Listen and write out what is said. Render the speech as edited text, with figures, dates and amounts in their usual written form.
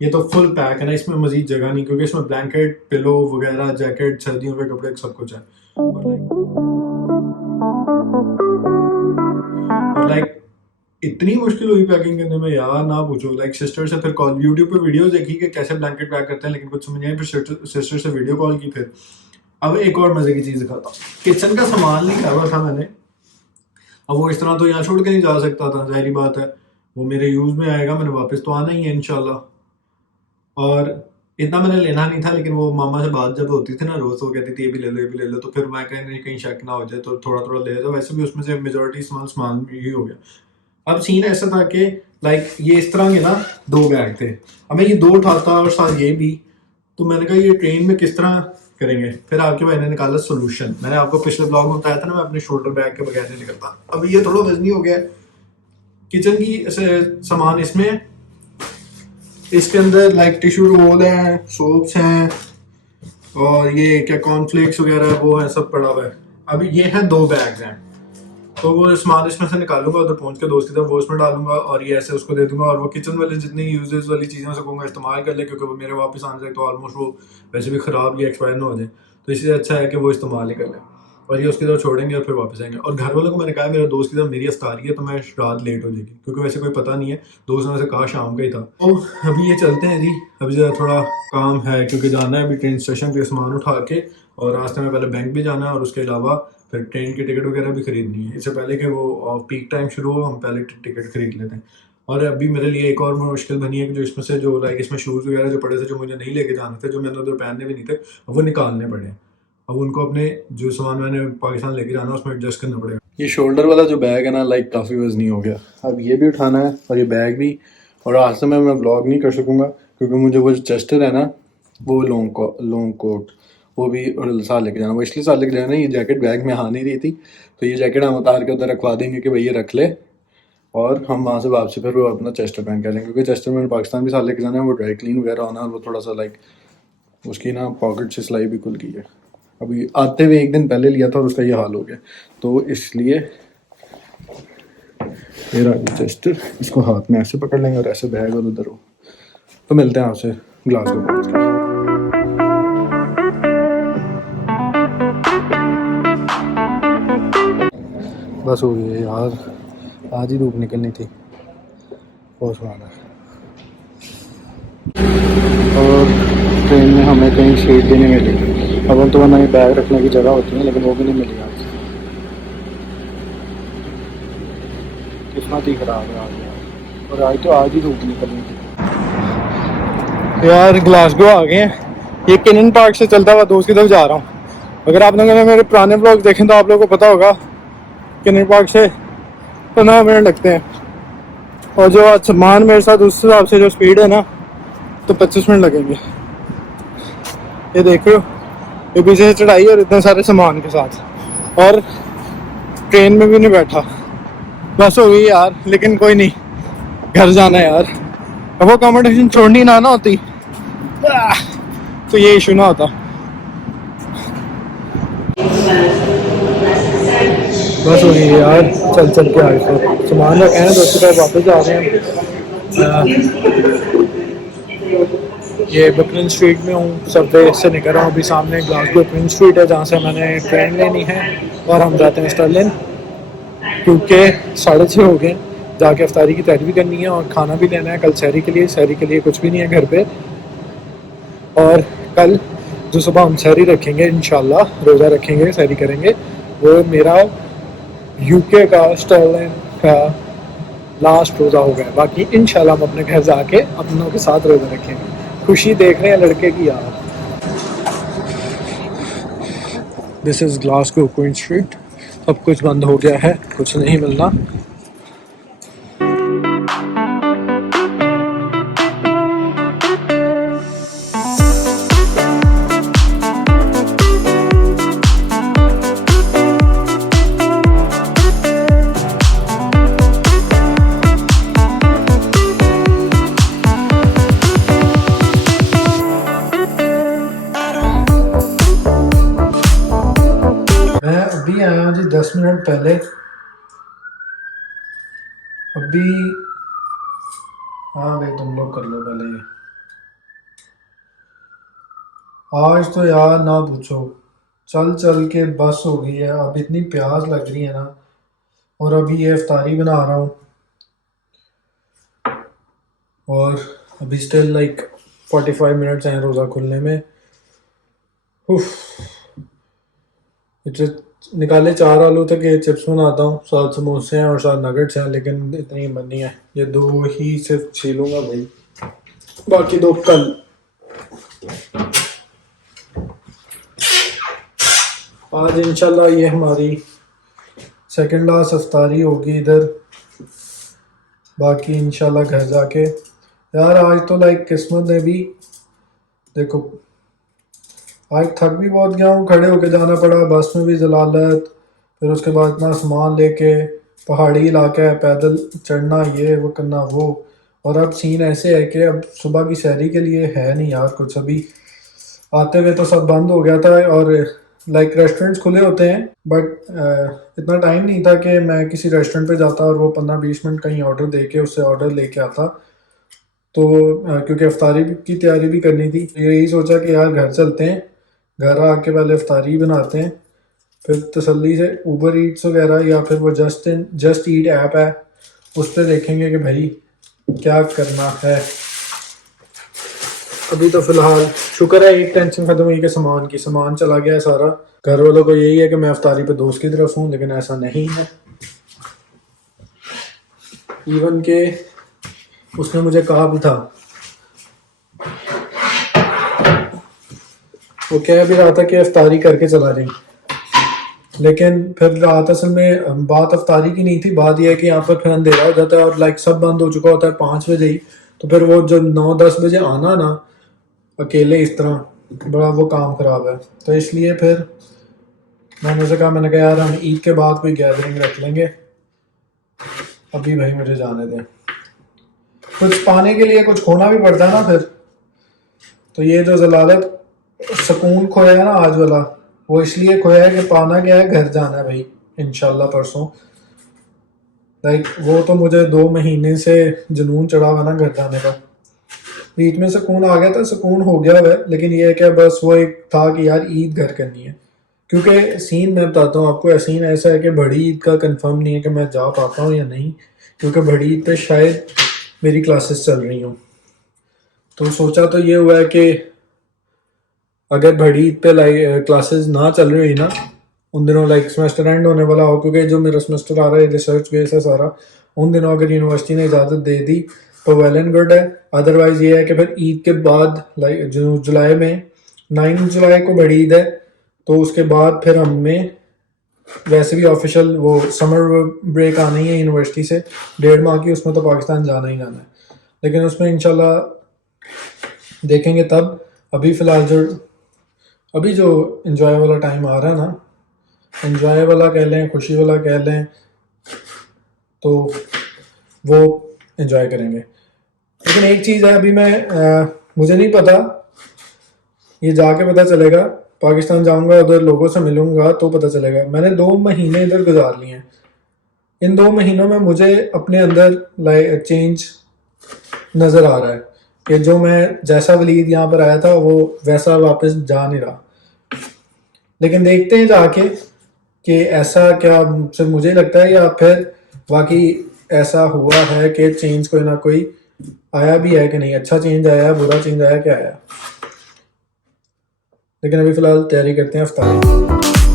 ये तो full pack है ना, इसमें मजीद जगह नहीं, क्योंकि इसमें ब्लैंकेट, पिलो वगैरह, जैकेट, सर्दियों के कपड़े, सब कुछ है। और लाइक इतनी मुश्किल हुई पैकिंग करने में यार, ना पूछो। लाइक सिस्टर से फिर कॉल, यूट्यूब पे वीडियोस देखी कि कैसे ब्लैंकेट पैक करते हैं, लेकिन कुछ समझ नहीं आई। फिर सिस्टर से वीडियो कॉल की। फिर अब एक और मजे की चीज दिखाता हूँ। किचन का सामान नहीं लाया था मैंने। अब वो इस तरह तो यहाँ छोड़ के नहीं जा सकता था, जाहिर बात है। वो मेरे यूज में आएगा, मैंने वापस तो आना ही है इंशाल्लाह। और इतना मैंने लेना नहीं था, लेकिन वो मामा से बात जब होती थी ना रोज, वो कहती थी ये भी ले लो, ये भी ले लो, तो फिर मैं कहीं कहीं शक ना हो जाए तो थोड़ा थोड़ा ले लो। वैसे भी उसमें से मेजोरिटी सामान ही हो गया। अब सीन ऐसा था कि लाइक ये इस तरह के ना 2 बैग थे। अब मैं ये 2 उठाता और साथ ये भी, तो मैंने कहा ये ट्रेन में किस तरह करेंगे। फिर आपके भाई ने निकाला सोल्यूशन। मैंने आपको पिछले ब्लॉग में बताया था ना, मैं अपने शोल्डर बैग के बगैर नहीं निकलता। अब ये थोड़ा वजनी हो गया। किचन की सामान इसमें, इसके अंदर लाइक टिश्यू रोल है, सोप्स हैं, और ये क्या कॉर्नफ्लेक्स वगैरह वो है, सब पड़ा हुआ है। अभी ये है 2 बैग्स हैं, तो वो सामान इसमें से निकालूंगा, उधर पहुंच के दोस्त की तरफ वो इसमें डालूंगा, और ये ऐसे उसको दे दूंगा। और वो किचन वाले जितनी यूजेस वाली चीज़ें से कहूँगा इस्तेमाल कर ले, क्योंकि वो मेरे वापस आने तक तो ऑलमोस्ट वो वैसे भी ख़राब या एक्सपायर ना हो जाए, तो इसलिए अच्छा है कि वो इस्तेमाल ही कर ले। और ये उसकी तरफ छोड़ेंगे और फिर वापस आएंगे। और घर वालों को मैंने कहा मेरे दोस्त की तरफ मेरी अस्त आ रही है, तो मैं रात लेट हो जाएगी, क्योंकि वैसे कोई पता नहीं है। दोस्त ने वैसे कहा शाम का ही था। तो अभी ये चलते हैं जी। अभी ज़रा थोड़ा काम है, क्योंकि जाना है अभी ट्रेन स्टेशन पे सामान उठा के, और रास्ते में पहले बैंक भी जाना है, और उसके अलावा फिर ट्रेन की टिकट वगैरह भी खरीदनी है। इससे पहले कि वो पीक टाइम शुरू हो, हम पहले टिकट खरीद लेते हैं। और अभी मेरे लिए एक और मुश्किल बनी है कि जो इसमें से जो लाइक इसमें शूज़ वगैरह जो पड़े थे, जो मुझे नहीं लेके जाने थे, जो मैंने उधर पहनने भी नहीं थे, अब वो निकालने पड़े। अब उनको अपने जो सामान मैंने पाकिस्तान लेके जाना है उसमें एडजस्ट करना पड़ेगा। ये शोल्डर वाला जो बैग है ना, लाइक काफ़ी वजनी हो गया। अब ये भी उठाना है और ये बैग भी। और आज से मैं व्लॉग नहीं कर सकूँगा, क्योंकि मुझे वो जो चेस्टर है ना, वो लॉन्ग कोट, वो भी साथ लेके जाना। वो इसलिए साथ लेके जाना, ये जैकेट बैग में आ नहीं रही थी, तो ये जैकेट हम उतार के उधर रखवा देंगे कि भाई ये रख ले, और हम वहाँ से वापसी फिर वो अपना चेस्टर पहन के लेंगे, क्योंकि चेस्टर में पाकिस्तान भी साथ लेके जाना है। वो ड्राई क्लीन वगैरह होना है, और वो थोड़ा सा लाइक उसकी ना पॉकेट से सिलाई भी खुल गई है। अभी आते हुए एक दिन पहले लिया था और उसका ये हाल हो गया, तो इसलिए ये रहा चेस्टर। इसको हाथ में ऐसे पकड़ लेंगे और ऐसे बैग और उधर हो। तो मिलते हैं आपसे ग्लासगो पहुँच के। बस हो गई यार, आज ही धूप निकलनी थी, बहुत सुहाना। और ट्रेन में हमें कहीं सीट भी नहीं मिली। अब हम तो वरना बैग रखने की जगह होती है, लेकिन वो भी नहीं मिली आज। किस्मत ही खराब है आज। और आज ही धूप निकलनी थी यार। ग्लासगो आ गए हैं। ये केनन पार्क से चलता हुआ दोस्त की तरफ जा रहा हूँ। अगर आप लोगों ने मेरे पुराने ब्लॉग देखें तो आप लोगों को पता होगा, केनन पार्क से 15 मिनट लगते हैं, और जो आज सामान मेरे साथ उस हिसाब से जो स्पीड है ना, तो 25 मिनट लगेंगे। ये देख रहे हो, ये पीछे से चढ़ाई और इतने सारे सामान के साथ, और ट्रेन में भी नहीं बैठा। बस हो गई यार, लेकिन कोई नहीं, घर जाना है यार। अब वो अकोमोडेशन छोड़नी ना होती तो ये इशू ना होता। बस हो गई यार, चल चल के आए तो सामान रखे हैं, दोस्तों का वापस जा रहे हैं। ये ब्रुकलिन स्ट्रीट में हूँ, सबवे से निकल रहा हूँ। अभी सामने ग्लासगो क्वीन स्ट्रीट है, जहाँ से मैंने ट्रेन लेनी है, और हम जाते हैं स्टर्लिन, क्योंकि 6:30 हो गए। जाके अफ्तारी की तैयारी भी करनी है और खाना भी लेना है कल सहरी के लिए। सहरी के लिए कुछ भी नहीं है घर पे, और कल जो सुबह हम सहरी रखेंगे इंशाल्लाह, रोज़ा रखेंगे, सहरी करेंगे, वो मेरा यूके का स्टर्लिन का लास्ट रोज़ा हो गया। बाकी इंशाल्लाह हम अपने घर जाके अपनों के साथ रोज़ा रखेंगे। खुशी देख रहे हैं लड़के की यार। This is Glasgow queen street. सब कुछ बंद हो गया है, कुछ नहीं मिलना। मैं अभी आया हूँ जी 10 मिनट पहले। अभी हाँ भाई, तुम लोग कर लो पहले ये। आज तो यार ना पूछो, चल चल के बस हो गई है। अब इतनी प्यास लग रही है ना, और अभी ये इफ्तारी बना रहा हूँ, और अभी स्टिल लाइक 45 मिनट्स हैं रोज़ा खुलने में। उफ, इतने निकाले 4 आलू थे कि चिप्स बनाता हूँ, साथ समोसे हैं और साथ नगेट्स हैं, लेकिन इतनी हिम्मत नहीं है, ये दो ही सिर्फ छीलूंगा भाई, बाकी दो कल। आज इंशाल्लाह ये हमारी सेकंड लास्ट इफ्तारी होगी इधर, बाकी इंशाल्लाह घर जाके। यार आज तो लाइक किस्मत ने भी, देखो आज थक भी बहुत गया हूँ, खड़े होके जाना पड़ा, बस में भी जलालत, फिर उसके बाद इतना सामान लेके, पहाड़ी इलाका है, पैदल चढ़ना, ये वो करना वो। और अब सीन ऐसे है कि अब सुबह की सैरी के लिए है नहीं यार कुछ, अभी आते हुए तो सब बंद हो गया था, और लाइक रेस्टोरेंट्स खुले होते हैं, बट इतना टाइम नहीं था कि मैं किसी रेस्टोरेंट पे जाता और वो 15-20 मिनट कहीं ऑर्डर दे के उससे ऑर्डर लेके आता। तो क्योंकि अफ्तारी की तैयारी भी करनी थी, तो यही सोचा कि यार घर चलते हैं, घर आके पहले अफ्तारी बनाते हैं, फिर तसल्ली से ऊबर ईट्स वगैरह या फिर वो जस्ट ईट ऐप है उस पर देखेंगे कि भाई क्या करना है। अभी तो फिलहाल शुक्र है एक टेंशन खत्म हुई कि सामान चला गया है सारा। घर वालों को यही है कि मैं अफ्तारी पे दोस्त की तरफ हूँ, लेकिन ऐसा नहीं है। इवन के उसने मुझे कहा भी था, वो कह भी रहा था कि अफ्तारी करके चला जाए, लेकिन फिर रात असल में बात अफ्तारी की नहीं थी, बात यह है कि यहाँ पर फिर अंधेरा हो जाता है और लाइक सब बंद हो चुका होता है 5 बजे ही, तो फिर वो जो 9-10 बजे आना ना अकेले इस तरह, बड़ा वो काम खराब है। तो इसलिए फिर मैंने कहा यार हम ईद के बाद कोई गैदरिंग रख लेंगे, अभी भाई मुझे जाने दें, कुछ पाने के लिए कुछ खोना भी पड़ता है ना फिर। तो ये जो जलालत सुकून खोया है ना आज वाला, वो इसलिए खोया है कि पाना क्या है, घर जाना है भाई इंशाल्लाह परसों। लाइक वो तो मुझे 2 महीने से जुनून चढ़ा हुआ ना घर जाने का, बीच में सुकून आ गया था, सुकून हो गया है, लेकिन ये है कि बस वो एक था कि यार ईद घर करनी है। क्योंकि सीन मैं बताता हूँ आपको, सीन ऐसा है कि बड़ी ईद का कंफर्म नहीं है कि मैं जा पाता हूँ या नहीं, क्योंकि बड़ी ईद पे शायद मेरी क्लासेस चल रही हूँ। तो सोचा तो ये हुआ है कि अगर बड़ी ईद पे लाइक क्लासेस ना चल रही हुई ना, उन दिनों लाइक सेमेस्टर एंड होने वाला हो, क्योंकि जो मेरा सेमेस्टर आ रहा है रिसर्च बेस है सारा, उन दिनों अगर यूनिवर्सिटी ने इजाज़त दे दी तो वेल एंड गुड है। अदरवाइज़ ये है कि फिर ईद के बाद लाइक जो जुलाई में 9 जुलाई को बड़ी ईद है, तो उसके बाद फिर हमें वैसे भी ऑफिशियल वो समर ब्रेक आनी है यूनिवर्सिटी से 1.5 माह की, उसमें तो पाकिस्तान जाना ही जाना है, लेकिन उसमें इंशाल्लाह देखेंगे तब। अभी फ़िलहाल जो इन्जॉय वाला टाइम आ रहा है ना, इन्जॉय वाला कह लें, खुशी वाला कह लें, तो वो इन्जॉय करेंगे। लेकिन एक चीज़ है, अभी मुझे नहीं पता, ये जाके पता चलेगा, पाकिस्तान जाऊंगा उधर लोगों से मिलूंगा तो पता चलेगा। मैंने 2 महीने इधर गुजार लिए हैं, इन 2 महीनों में मुझे अपने अंदर चेंज नज़र आ रहा है कि जो मैं जैसा वलीद यहाँ पर आया था वो वैसा वापस जा नहीं रहा। लेकिन देखते हैं जाके कि ऐसा क्या सिर्फ मुझे लगता है या फिर बाकी ऐसा हुआ है कि चेंज कोई ना कोई आया भी है कि नहीं, अच्छा चेंज आया है, बुरा चेंज आया, क्या आया। लेकिन अभी फ़िलहाल तैयारी करते हैं अफ्तारी।